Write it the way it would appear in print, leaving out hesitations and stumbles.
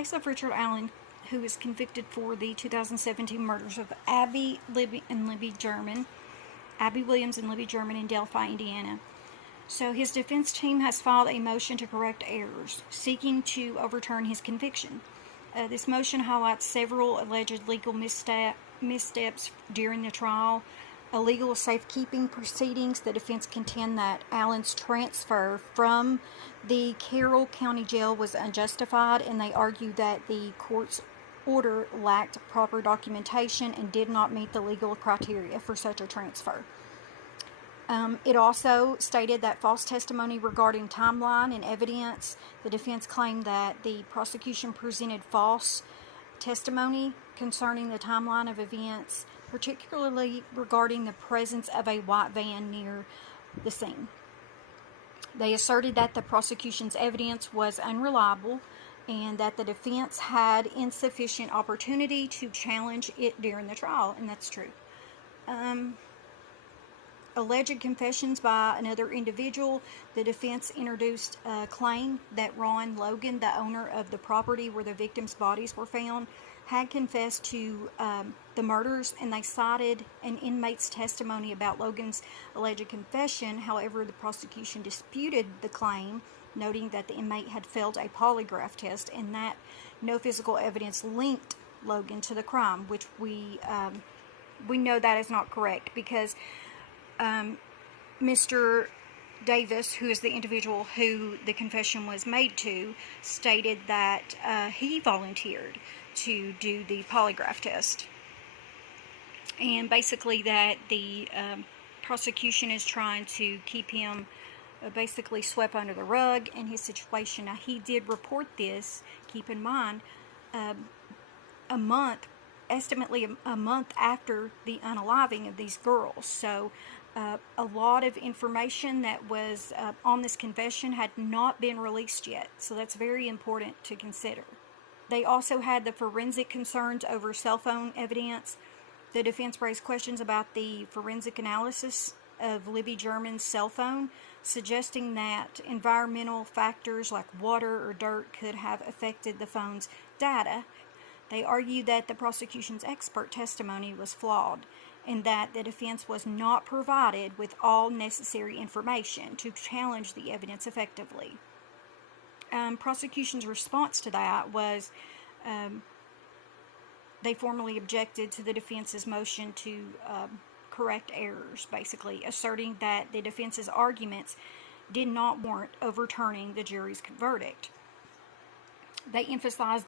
Case of Richard Allen, who was convicted for the 2017 murders of Abby Williams and Libby German in Delphi, Indiana. So his defense team has filed a motion to correct errors, seeking to overturn his conviction. This motion highlights several alleged legal missteps during the trial, illegal safekeeping proceedings. The defense contend that Allen's transfer from the Carroll County Jail was unjustified, and they argue that the court's order lacked proper documentation and did not meet the legal criteria for such a transfer. It also stated that false testimony regarding timeline and evidence. The defense claimed that the prosecution presented false testimony concerning the timeline of events, particularly regarding the presence of a white van near the scene. They asserted that the prosecution's evidence was unreliable and that the defense had insufficient opportunity to challenge it during the trial, and that's true. Alleged confessions by another individual. The defense introduced a claim that Ron Logan, the owner of the property where the victims' bodies were found, had confessed to the murders, and they cited an inmate's testimony about Logan's alleged confession. However, the prosecution disputed the claim, noting that the inmate had failed a polygraph test and that no physical evidence linked Logan to the crime, which we know that is not correct, because Mr. Davis, who is the individual who the confession was made to, stated that he volunteered to do the polygraph test. And basically that the prosecution is trying to keep him basically swept under the rug in his situation. Now, he did report this, keep in mind, estimately a month after the unaliving of these girls. So a lot of information that was on this confession had not been released yet, so that's very important to consider. They also had the forensic concerns over cell phone evidence. The defense raised questions about the forensic analysis of Libby German's cell phone, suggesting that environmental factors like water or dirt could have affected the phone's data. They argued that the prosecution's expert testimony was flawed and that the defense was not provided with all necessary information to challenge the evidence effectively. Prosecution's response to that was they formally objected to the defense's motion to correct errors, basically asserting that the defense's arguments did not warrant overturning the jury's verdict. They emphasized